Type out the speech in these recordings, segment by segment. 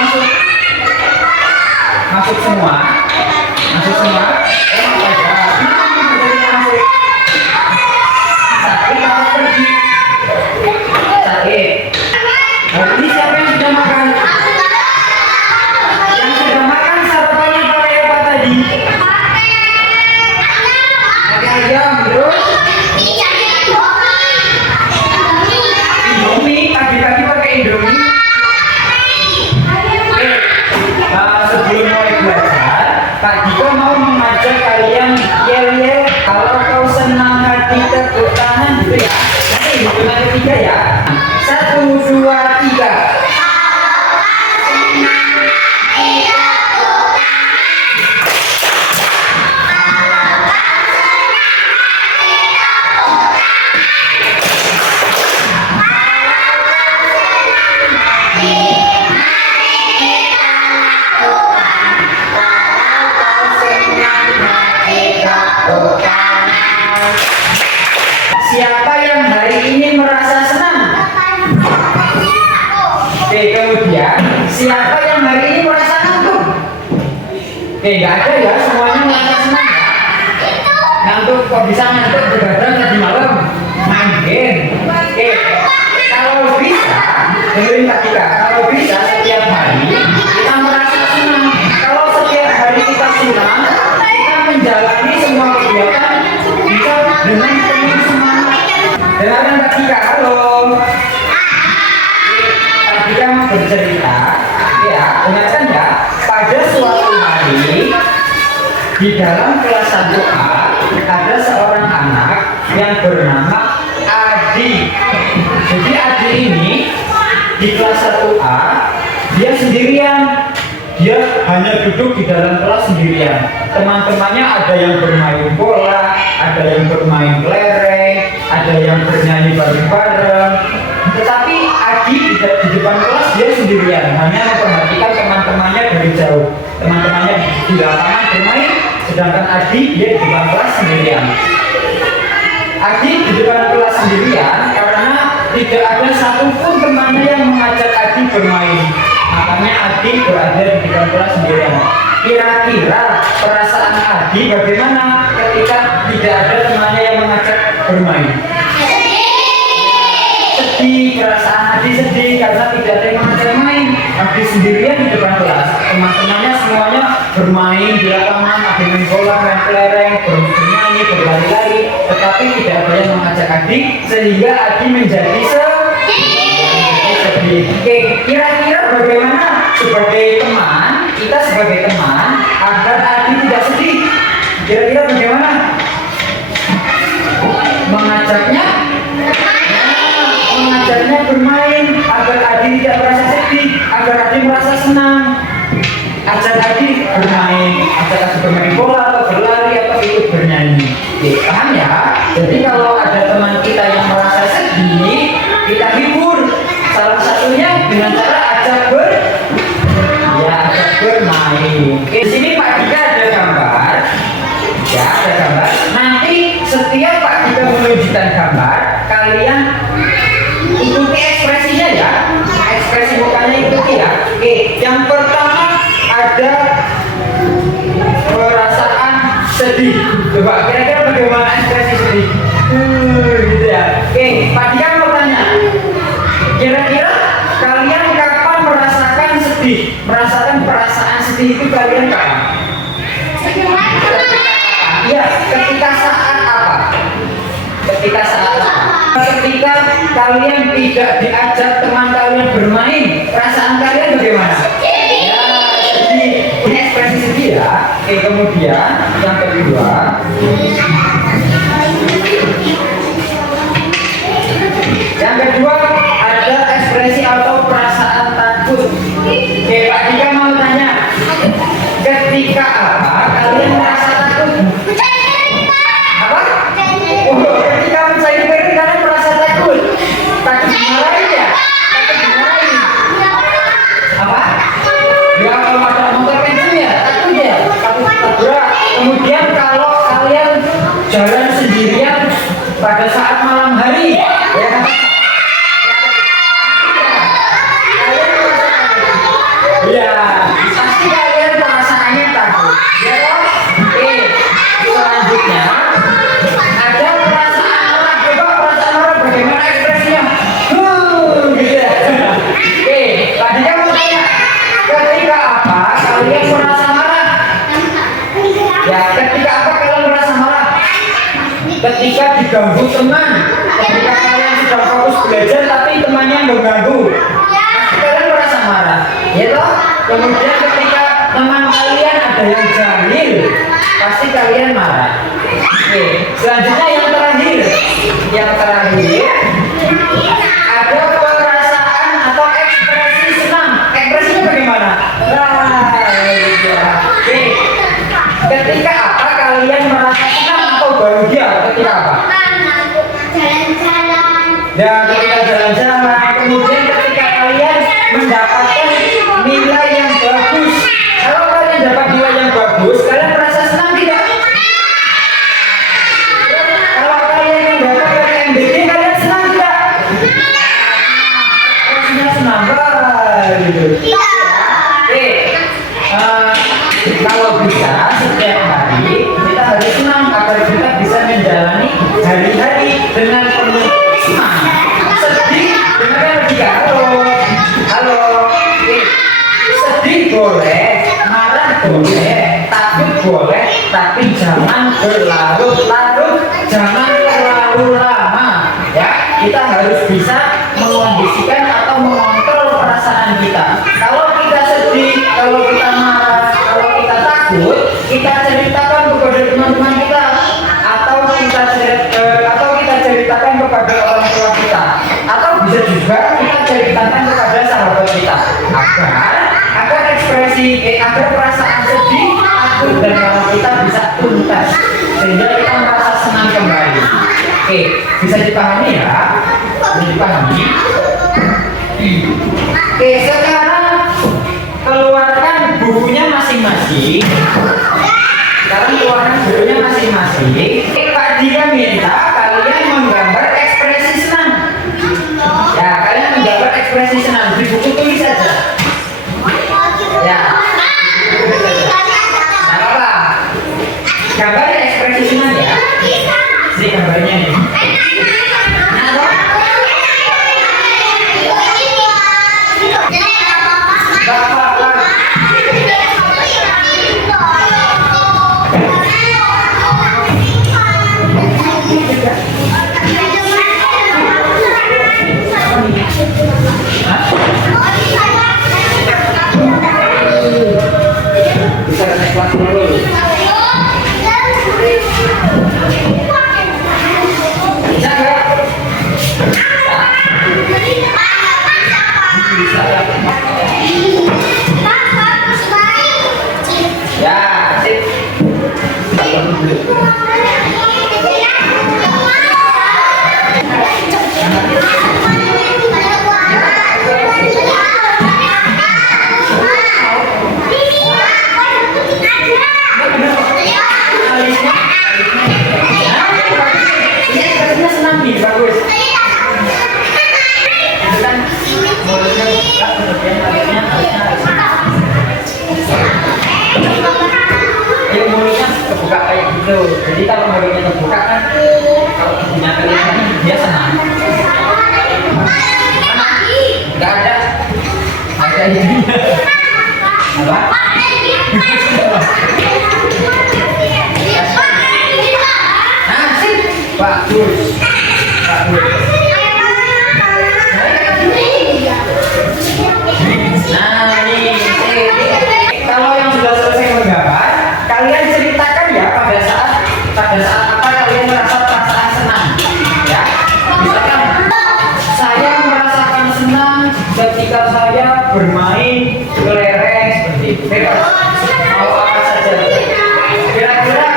masuk? Masuk semua? Masuk semua? Masuk. Sakit atau pergi? Sakit. Hari ini siapa yang sudah makan? Yang sudah makan sarapannya pakai apa tadi? Pakai ayam, terus? Indomie, pagi-pagi pakai Indomie. Sebelum mulai belajar, Pak Diko mau mengajak kalian yel-yel kalau kau senang hati tepuk tangan gitu ya. Nanti hitungan ketiga ya. 1, 2, 3. Siapa yang hari ini merasa senang? Oke, kemudian siapa yang hari ini merasa ngantuk? Oke, nggak ada ya, semuanya merasa senang ya. Ngantuk, kok bisa ngantuk begadang tadi malam? Main game. Oke, kalau bisa, dengerin Kak Tika, kalau bisa setiap hari kita merasa senang. Kalau setiap hari kita senang, kita menjalani semua kegiatan bisa dengan penuh semangat. Dengarkan Kak Tika, halo. Kak Tika mau bercerita, ya, dengarkan ya. Pada suatu hari di dalam kelas 1A ada seorang anak yang bernama Adi. Jadi Adi ini di kelas 1A dia sendirian. Dia hanya duduk di dalam kelas sendirian. Teman-temannya ada yang bermain bola, ada yang bermain kelereng, ada yang bernyanyi bareng-bareng. Tetapi Adi di depan kelas dia sendirian, hanya memperhatikan teman-temannya dari jauh. Teman-temannya di lapangan bermain, sedangkan Adi dia di depan kelas sendirian. Adi di depan kelas sendirian karena tidak ada satupun temannya yang mengajak Adi bermain. Makanya Adi berada di depan kelas sendirian. Kira-kira perasaan Adi bagaimana ketika tidak ada temannya yang mengajak bermain? Sedih, perasaan Adi sedih karena tidak ada yang mengajak main. Adi sendirian di depan kelas. Teman-temannya semuanya bermain di lapangan, ada main bola, main kelereng, bernyanyi, berlari-lari, tetapi tidak ada yang mengajak Adi, sehingga Adi menjadi sedih. Oke, kira-kira bagaimana sebagai teman, kita sebagai teman agar Adi tidak sedih? Kira-kira bagaimana? Mengajaknya bermain agar Adi tidak merasa sedih, agar Adi merasa senang. Ajak Adi bermain, ajak Adi bermain bola atau berlari atau ikut bernyanyi. Oke, paham ya? Jadi kalau ada teman kita yang merasa sedih, kita hibur. Salah satunya dengan cara ajak bermain. Oke, di sini Pak Dika ada gambar. Ya, ada gambar. Nanti setiap Pak Dika menunjukkan gambar, kalian ikuti ekspresinya ya. Ekspresi mukanya ikuti ya. Oke, yang pertama ada perasaan sedih. Coba kira-kira bagaimana ekspresi sedih? Gitu ya. Oke, Pak Dika mau tanya. Kira-kira kalian kapan merasakan sedih? Merasakan perasaan sedih itu kalian kapan? Iya, ketika saat apa? Ketika saat apa? Ketika kalian tidak diajak teman kalian bermain, perasaan kalian bagaimana? Ya, sedih. Ini ekspresi sedih ya. Oke, kemudian yang kedua. Yang kedua ada ekspresi atau perasaan takut. Oke, Pak Dika mau tanya, ketika apa kalian merasa takut? Apa? Oh, ketika mencair piring kalian merasa takut. Takut dimarahin ya? Takut dimarahin. Apa? Ya kalau ada motor pensiun ya takut ya, takut tabrak. Kemudian kalau kalian jalan sendirian pada saat malam hari, ya. Ya, pasti kalian perasaannya takut. Ya toh? Oke, selanjutnya ada perasaan orang. Coba perasaan orang bagaimana ekspresinya? Gitu ya. Oke, tadi kamu tanya, ketika apa kalian merasa marah? Ya, ketika apa kalian merasa marah? Ketika diganggu teman. Ketika kalian sudah fokus belajar tapi temannya mengganggu, pasti kalian merasa marah. Ya toh? Kemudian ketika teman kalian ada yang jahil, pasti kalian marah. Oke, selanjutnya yang terakhir. Yang terakhir ada perasaan atau ekspresi senang. Ekspresinya bagaimana? Ya. Oke. Ketika apa kalian merasa senang atau bahagia? Ketika apa? Jalan-jalan. Ya, ketika jalan-jalan. Kemudian ketika kalian mendapatkan nilai yang bagus. Kalau kalian dapat nilai yang bagus, kalian merasa senang tidak? Kalau kalian mendapatkan MBG, kalian senang tidak? Rasanya senang gitu. Oke, kalau bisa setiap hari kita harus senang agar kita bisa menjalani hari-hari dengan penuh semangat. Sedih, dengarkan lagi. Halo. Oke. Sedih boleh, marah boleh, takut boleh, tapi jangan berlarut-larut, jangan terlalu lama. Ya, kita harus bisa mengondisikan atau mengontrol perasaan kita. Kalau kita sedih, kalau kita marah, kalau kita takut, kita ceritakan kepada teman-teman kita, atau kita ceritakan kepada orang tua kita, atau bisa juga kita ceritakan kepada sahabat kita, agar agar perasaan sedih, takut dan marah kita bisa tuntas, sehingga kita merasa senang kembali. Oke, bisa dipahami ya? Bisa dipahami? Oke, sekarang keluarkan bukunya masing-masing. Sekarang keluarkan bukunya masing-masing. Pak Dia minta kalian menggambar ekspresi senang. Ya, kalian menggambar ekspresi senang di buku tulis saja. Ya. Nah, apa? Gambar ekspresi senang ya. Ini gambarnya nih. Nah, toh? Bisa naik kelas dulu. Bisa nggak? Bisa ya. Ya, sip. Senang nih, bagus. Kan mulutnya buka, kemudian alisnya ya mulutnya terbuka kayak gitu. Jadi kalau mulutnya terbuka kan, kalau punya kalian dia senang. Nggak ada ini. Apa? Bagus. Nah, ini kalau yang sudah selesai menggambar, kalian ceritakan ya pada saat apa kalian merasa perasaan senang. Ya, misalkan saya merasakan senang ketika saya bermain kelereng seperti itu. Bebas, mau apa saja. Kira-kira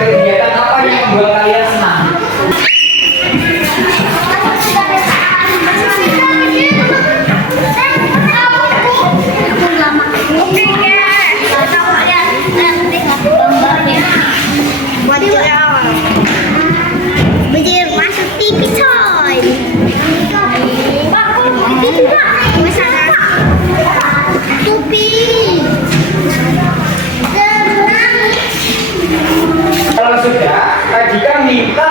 kegiatan apa yang membuat kalian senang? Masuk TV coy. Tupi. Jika minta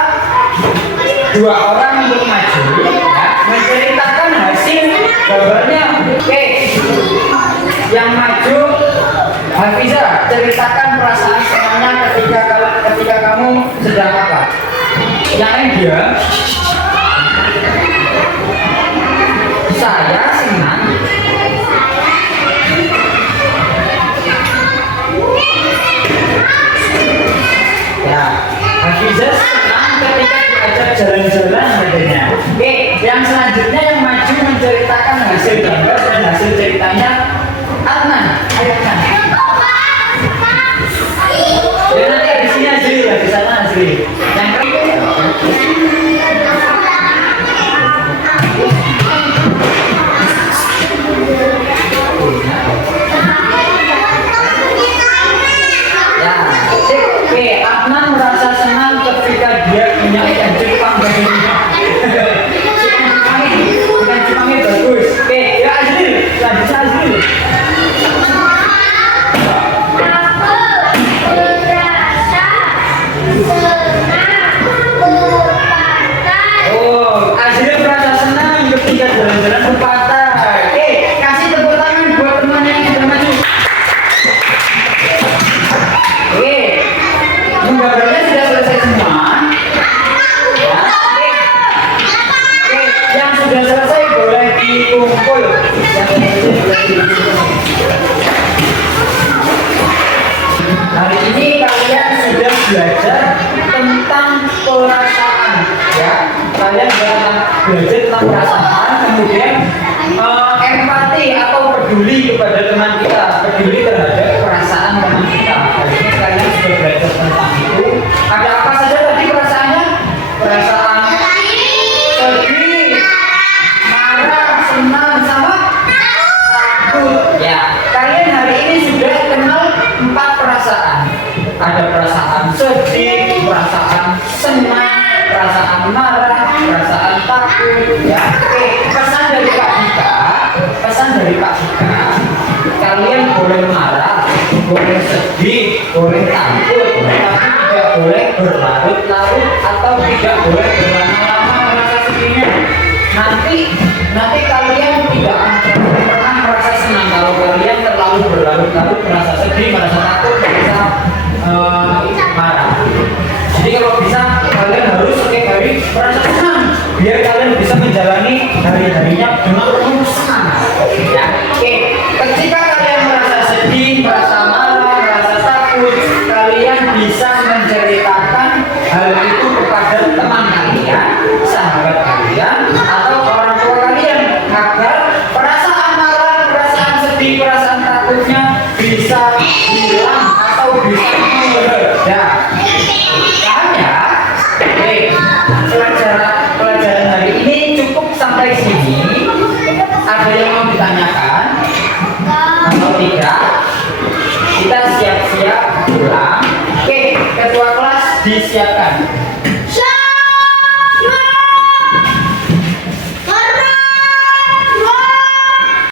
dua orang untuk maju, ya, menceritakan hasil gambarnya. Oke, yang maju, Hafiza, ceritakan perasaan senangnya ketika kamu sedang apa? Yang lain dia, saya senang. Ya, Hafiza senang ketika diajak jalan-jalan katanya. Oke, yang selanjutnya yang maju menceritakan hasil gambar dan hasil ceritanya. Adnan, ayo kan. Ya nanti di sini Azri, ya di sana Azri. Yang Oke, Adnan merasa senang ketika dia punya ikan cupang baginya. Ikan cupangnya bagus. Oke, ya Azril, lanjut Azril. Oh, Azril merasa senang ketika jalan-jalan ke pantai. Oke, kasih tepuk tangan buat teman yang sudah maju. Oke, gambarnya sudah selesai semua. Ya, oke, yang sudah selesai boleh dikumpul. Hari ini kalian sudah belajar tentang perasaan, ya. Kalian belajar tentang perasaan, kemudian empati atau peduli kepada teman kita, peduli terhadap perasaan teman kita. Hari ini kalian sudah belajar tentang itu. Ada apa saja tadi perasaannya? Perasaan sedih, marah, senang, sama takut. Ya, kalian hari ini sudah kenal 4 perasaan. Ada perasaan sedih, perasaan senang, perasaan marah, perasaan takut. Ya, oke. Pesan dari Kak Dika, kalian boleh marah, boleh sedih, boleh takut, tapi tidak boleh berlarut-larut atau tidak boleh berlama-lama merasa sedihnya. Nanti kalian tidak akan pernah merasa senang kalau kalian terlalu berlarut-larut, merasa sedih, merasa takut, merasa marah. Jadi kalau bisa kalian harus setiap hari merasa senang biar kalian bisa menjalani hari-harinya dengan penuh semangat. Ya, oke. Ketika kalian merasa sedih, merasa marah, merasa takut, kalian bisa menceritakan hal itu kepada teman kalian, sahabat kalian, atau orang tua kalian agar perasaan marah, perasaan sedih, perasaan takutnya bisa hilang atau bisa mereda. Makanya, pelajaran hari ini cukup sampai sini. Ada yang mau ditanyakan? Kalau tidak, kita siap-siap pulang. Oke, ketua kelas disiapkan.